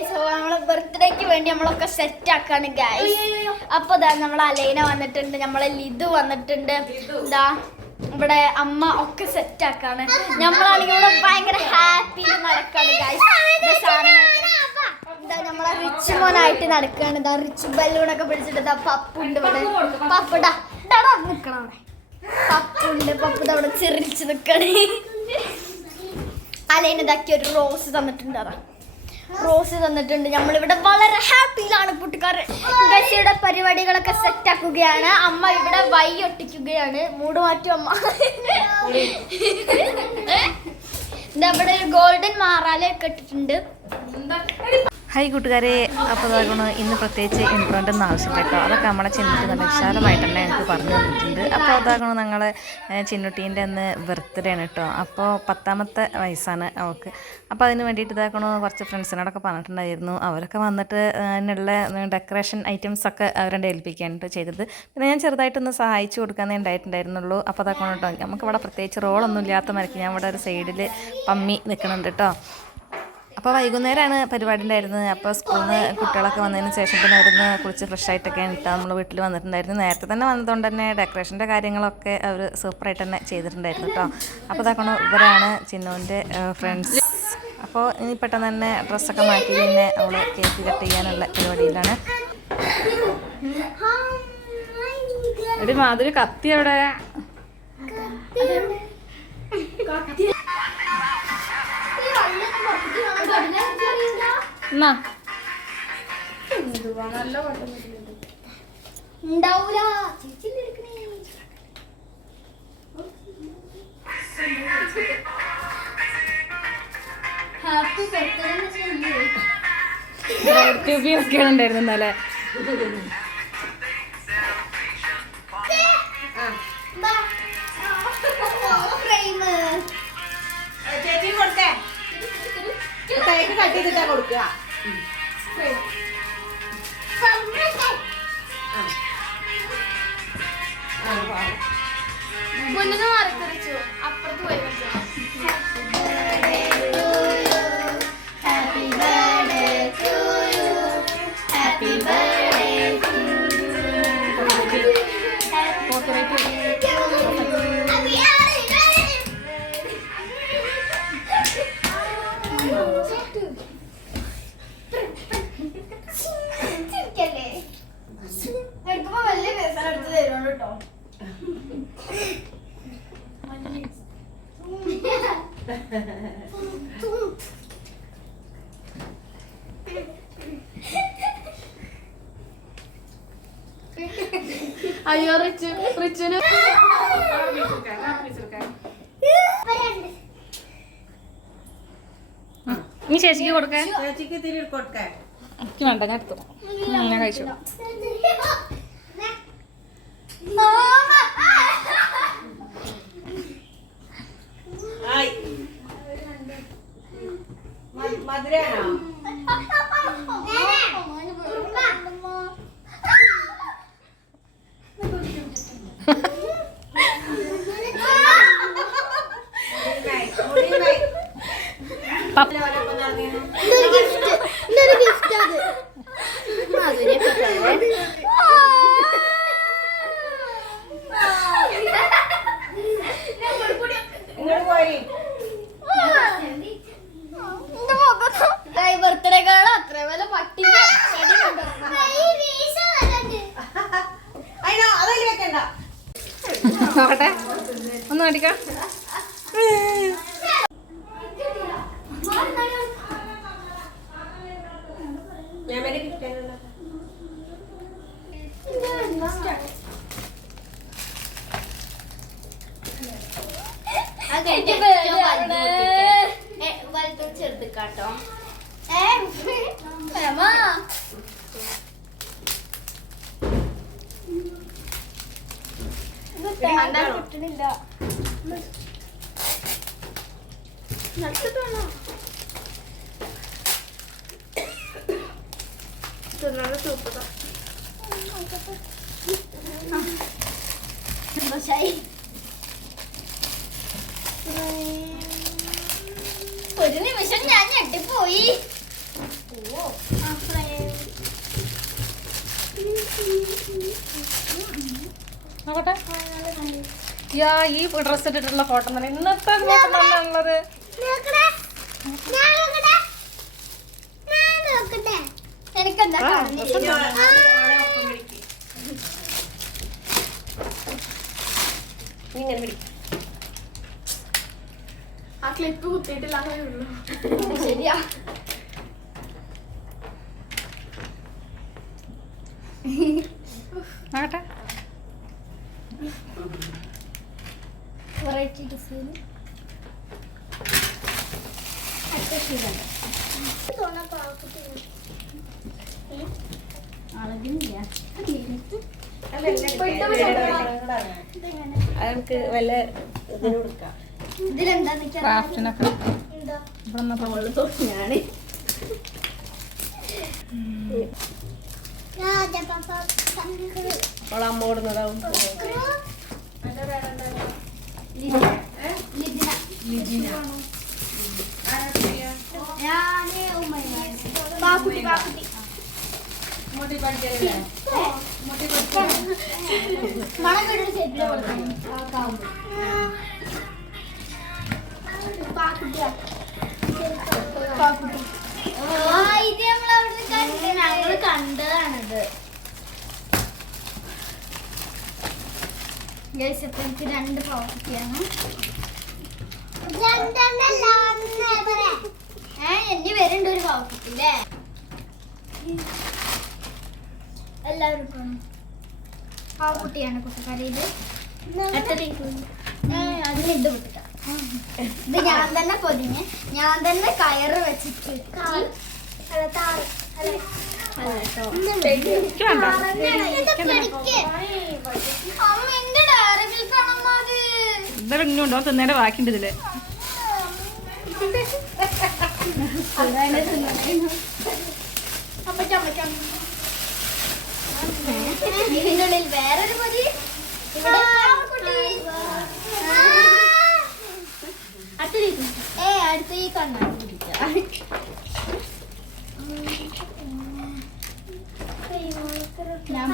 Guys, നമ്മളെ ബർത്ത്ഡേക്ക് വേണ്ടി നമ്മളൊക്കെ സെറ്റ് ആക്കാണ് ഗൈസ്. അപ്പൊ ഇതാ നമ്മളെ അലൈന വന്നിട്ടുണ്ട്, നമ്മളെ ലിതു വന്നിട്ടുണ്ട്. ഇതാ ഇവിടെ അമ്മ ഒക്കെ സെറ്റ് ആക്കാണ്. നമ്മളാണെങ്കിൽ ഇവിടെ ഭയങ്കര ഹാപ്പിയിൽ നടക്കാണ് ഗൈസ്. ഇതാ നമ്മളെ റിച്ച് മോനായിട്ട് നടക്കാണ്. ഇതാ റിച്ച് ബലൂണൊക്കെ പിടിച്ചിട്ട് ഇതാ പപ്പുണ്ട് ഇവിടെ. പപ്പടാ നിക്കണം അവിടെ. പപ്പുണ്ട്. പപ്പു അവിടെ ചെറിച്ച് നിക്കണേ. അലൈന ഇതാക്കി ഒരു റോസ് തന്നിട്ടുണ്ട്. അതാ റോസ് തന്നിട്ടുണ്ട്. നമ്മളിവിടെ വളരെ ഹാപ്പിയിലാണ് കൂട്ടുകാരെ. ഗൈസിയുടെ പരിപാടികളൊക്കെ സെറ്റ് ആക്കുകയാണ്. അമ്മ ഇവിടെ വൈ ഒട്ടിക്കുകയാണ്. മൂട് മാറ്റും അമ്മ. ഇവിടെ ഒരു ഗോൾഡൻ മാറാലയൊക്കെ ഇട്ടിട്ടുണ്ട്. ഹായ് കൂട്ടുകാരെ, അപ്പോൾ അതാകണം ഇന്ന് പ്രത്യേകിച്ച് ഇൻട്രോൻ്റെ ഒന്നും ആവശ്യമില്ല കേട്ടോ. അതൊക്കെ നമ്മളെ ചിന്നുട്ടി നല്ല വിശാലമായിട്ട് തന്നെ എനിക്ക് പറഞ്ഞു തന്നിട്ടുണ്ട്. അപ്പോൾ അതാകണം ഞങ്ങളെ ചിന്നുട്ടീൻ്റെ അന്ന് ബർത്ത്ഡേ ആണ് കേട്ടോ. അപ്പോൾ 10ാമത്തെ വയസ്സാണ് അവൾക്ക്. അപ്പോൾ അതിന് വേണ്ടിയിട്ട് ഇതാക്കണോ കുറച്ച് ഫ്രണ്ട്സിനോടൊക്കെ പറഞ്ഞിട്ടുണ്ടായിരുന്നു. അവരൊക്കെ വന്നിട്ട് അതിനുള്ള ഡെക്കറേഷൻ ഐറ്റംസൊക്കെ അവരുടെ ഏൽപ്പിക്കാനായിട്ട് ചെയ്തത്. പിന്നെ ഞാൻ ചെറുതായിട്ടൊന്ന് സഹായിച്ചു കൊടുക്കാനേ ഉണ്ടായിട്ടുണ്ടായിരുന്നുള്ളൂ. അപ്പോൾ അതാക്കണം കേട്ടോ, നമുക്കിവിടെ പ്രത്യേകിച്ച് റോളൊന്നും ഇല്ലാത്ത മരക്ക് ഞാൻ ഇവിടെ ഒരു സൈഡിൽ പമ്മി നിൽക്കുന്നുണ്ട് കേട്ടോ. അപ്പോൾ വൈകുന്നേരമാണ് പരിപാടി ഉണ്ടായിരുന്നത്. അപ്പോൾ സ്കൂളിൽ നിന്ന് കുട്ടികളൊക്കെ വന്നതിന് ശേഷം പിന്നെ അവരൊന്ന് കുളിച്ച് ഫ്രഷായിട്ടൊക്കെ ആയിട്ട് നമ്മൾ വീട്ടിൽ വന്നിട്ടുണ്ടായിരുന്നു. നേരത്തെ തന്നെ വന്നതുകൊണ്ട് തന്നെ ഡെക്കറേഷൻ്റെ കാര്യങ്ങളൊക്കെ അവർ സൂപ്പറായിട്ട് തന്നെ ചെയ്തിട്ടുണ്ടായിരുന്നു കേട്ടോ. അപ്പോൾ ഇതാക്കണം ഇവരാണ് ചിന്നുവിൻ്റെ ഫ്രണ്ട്സ്. അപ്പോൾ ഇനി പെട്ടെന്ന് തന്നെ ഡ്രസ്സൊക്കെ മാറ്റി പിന്നെ അവൾ കേക്ക് കട്ട് ചെയ്യാനുള്ള പരിപാടിയിലാണ്. ഒരു മാതിരി കത്തി അവിടെ ഒക്കെ ഉണ്ടായിരുന്നു ഇന്നലെ. ചേച്ചി കൊടുത്തേ കേക്ക് കട്ട് ചെയ്തിട്ടാ കൊടുക്കുക. മുന്നിന്ന് മറക്കറിച്ചു അപ്പുറത്ത് പോയി എടുക്കുമ്പോ വലിയ പേസ എടുത്ത് തരുന്നുണ്ട് കേട്ടോ. അയ്യോ റിച്ചുന് നീ ചേച്ചിക്ക് കൊടുക്കാൻ. ചേച്ചിക്ക് തിരി കൊടുക്കേ. എനിക്ക് വേണ്ട, ഞാൻ എടുത്തു. ഞാൻ കഴിച്ചു. മധുരാണോ? ബർത്ത്ഡേക്കാളും അത്ര വില പട്ടിന്റെ നോക്കട്ടെ, ഒന്ന് മേടിക്കാം. ചെറുക്കാട്ടോ. കിട്ടണില്ല. സന്തോഷായി. ഒരു നിമിഷം ഞാൻ ഞെട്ടിപ്പോയി. നോക്കട്ടെ. യാ ഈ ഡ്രസ് ഇട്ടിട്ടുള്ള ഫോട്ടോ തന്നെ ഇന്നത്തെ ഉള്ളത്. എനിക്കെന്താ ഇങ്ങനെ പിടിക്കും. ആ ക്ലിപ്പ് കുത്തിയിട്ടില്ല. ശരിയാ. നോക്കട്ടെ. വെറൈറ്റി ഡിസൈൻ നമുക്ക് വല്ല ഇതിന് കൊടുക്കാം. ഇതിലെന്താ ക്രാഫ്റ്റിനൊക്കെ എന്താ ഇവിടെ ഞാന് അവളെ അമ്മ കൊടുന്നതാവും. പാക്കുട്ടി പാക്കുട്ടി മണം കേട്ടൊരു സെറ്റില് ഇത് നമ്മള് കണ്ടതാണിത്. ഗൈസ് ഇപ്പൊ എനിക്ക് 2 പാക്കുട്ടിയാണ്. ഇനി വരുന്നുണ്ട് ഒരു പാക്കുട്ടി അല്ലേ? എല്ലാവർക്കും പാക്കുട്ടിയാണ് കുട്ടിക്കാരി. ഇത് അതിന് ഇത് വിട്ടിട്ട ഇത് ഞാൻ തന്നെ പൊതിഞ്ഞ് ഞാൻ തന്നെ കയറ് വെച്ചിട്ട് അമ്മ എന്റെ ഡയറി മിൽക്കാണമ്മ അത്. ഇതൊക്കെ ഇങ്ങോട്ടോ തിന്നേടെ ബാക്കിണ്ട് ഇതില്. അപ്പൊ ചമ്മച്ചാം ഇതിന്റെ ഉള്ളിൽ വേറൊരു പൊതി. അടുത്ത ഈ കണ്ണാടി പിടിക്കാം. ഞാൻ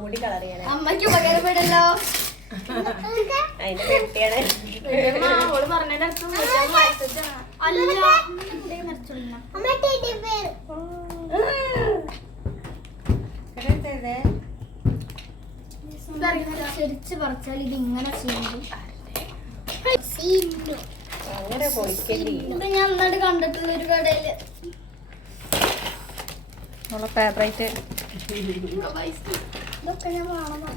മുടി കളർ ചെയ്യാൻ അമ്മയ്ക്ക് ഉപകാരപ്പെടല്ലോ. അതിന്റെ പെട്ടിയാണ്. ചെരിച്ച് പറിച്ചാൽ ഇത് ഇങ്ങനെ ചെയ്യും. അങ്ങനെ പൊളിക്കല്ലേ. ഇത് ഞാൻ നന്നായിട്ട് കണ്ടിട്ടുള്ള ഒരു കടയില്. നമ്മളെ ഫേവറേറ്റ് ഇതൊക്കെ ഞാൻ വേണം.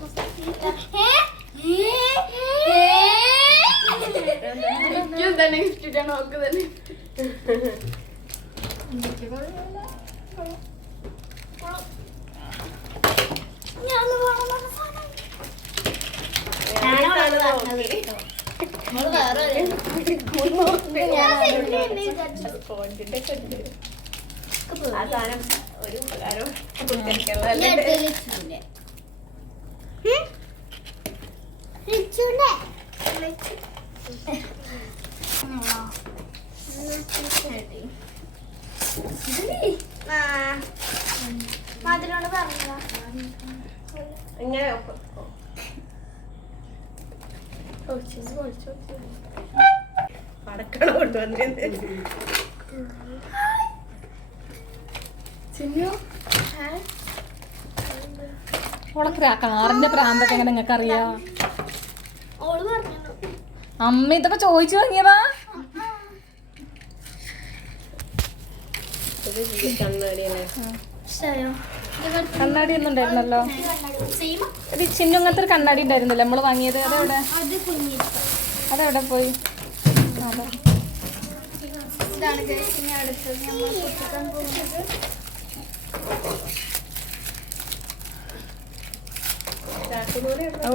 ആ സാധനം ഒരു ഉപകാരം മാതിരോട് പറഞ്ഞതാ ഇങ്ങനെ അടക്കണ കൊണ്ടുവന്നത്. കാറിന്റെ പ്രാന്തൊക്കെ എങ്ങനെ നിങ്ങൾക്ക് അറിയാം? ഓള് പറഞ്ഞു. അമ്മ ഇതൊക്കെ ചോദിച്ചു വാങ്ങിയതാ. കണ്ണാടി ഒന്നും ഉണ്ടായിരുന്നല്ലോ. ചിന്നു അങ്ങനത്തെ ഒരു കണ്ണാടി ഉണ്ടായിരുന്നല്ലോ നമ്മള് വാങ്ങിയത്. അതെവിടെ അതെവിടെ പോയി? ഇതാണ് ഗൈസിനെ അടുത്തത് നമ്മൾ പൊട്ടിക്കാൻ പോകുന്നത്.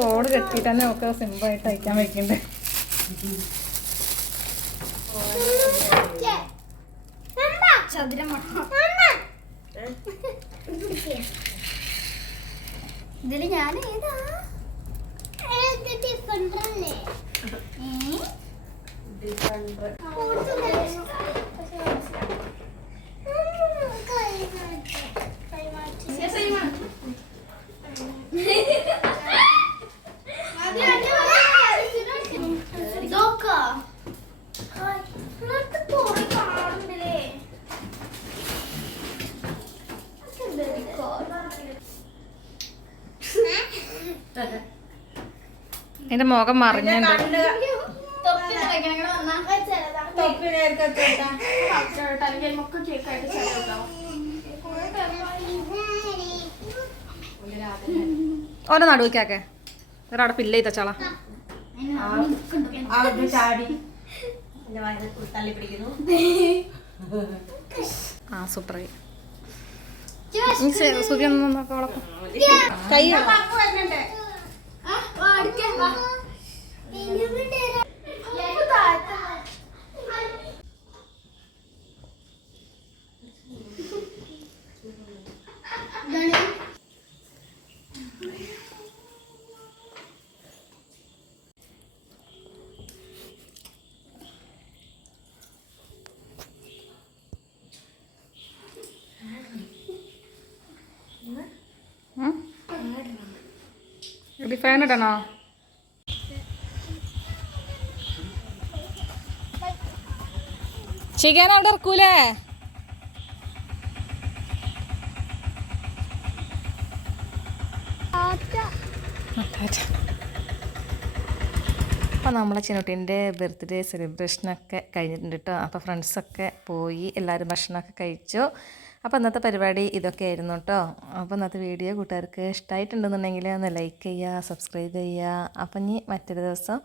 ഓട് കെട്ടിട്ട് തന്നെ ഒക്കെ സിമ്പിൾ ആയിട്ട് അയക്കാൻ വെക്കണ്ടേ. ഇതില് ഞാൻ ഏതാ എന്റെ മുഖം മറിഞ്ഞുണ്ട്. ഓരോ നടുവയ്ക്കാക്കെ ഒരാടെ പില്ല ചെയ്തച്ചാളാ. ചാടി തള്ളി പിടിക്കുന്നു. ആ സൂപ്പറായി. സുഖി ഒന്ന് നോക്കാം. കൈ ഫാൻ ഇടണോ? ചിക്കൻ അവിടെ ഇറക്കൂലേ? അപ്പോൾ നമ്മളെ ചിന്നുട്ടീൻ്റെ ബർത്ത്ഡേ സെലിബ്രേഷനൊക്കെ കഴിഞ്ഞിട്ടുണ്ട് കേട്ടോ. അപ്പോൾ ഫ്രണ്ട്സൊക്കെ പോയി, എല്ലാവരും ഭക്ഷണമൊക്കെ കഴിച്ചു. അപ്പോൾ ഇന്നത്തെ പരിപാടി ഇതൊക്കെ ആയിരുന്നു കേട്ടോ. അപ്പോൾ ഇന്നത്തെ വീഡിയോ കൂട്ടുകാർക്ക് ഇഷ്ടമായിട്ടുണ്ടെന്നുണ്ടെങ്കിൽ ഒന്ന് ലൈക്ക് ചെയ്യുക, സബ്സ്ക്രൈബ് ചെയ്യുക. അപ്പം ഇനി മറ്റൊരു ദിവസം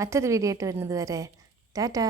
മറ്റൊരു വീഡിയോ ആയിട്ട് വരുന്നത് വരെ ടാറ്റാ.